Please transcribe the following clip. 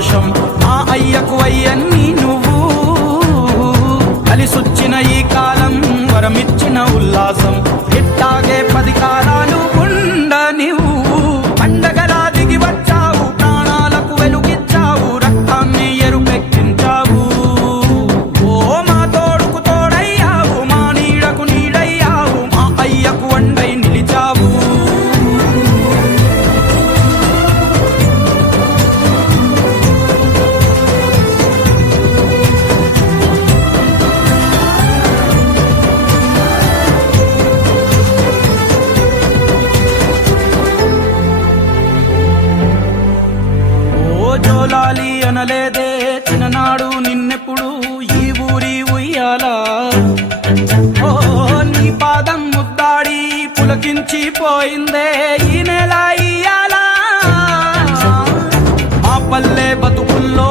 సంతోషం. మా అయ్యకు అయ్యన్ని నువ్వు. కలిసొచ్చిన ఈ కాలం వరమిచ్చిన ఉల్లాసం. ఎట్టాగే పది కాలాలు చిన్ననాడు నిన్నెప్పుడు ఈ ఊరి ఉయ్యాలా. ఓ నీ పాదం ముద్దాడి పులకించి పోయిందే ఈ నెల ఇయ్యాలా. మా పల్లె బతుకుల్లో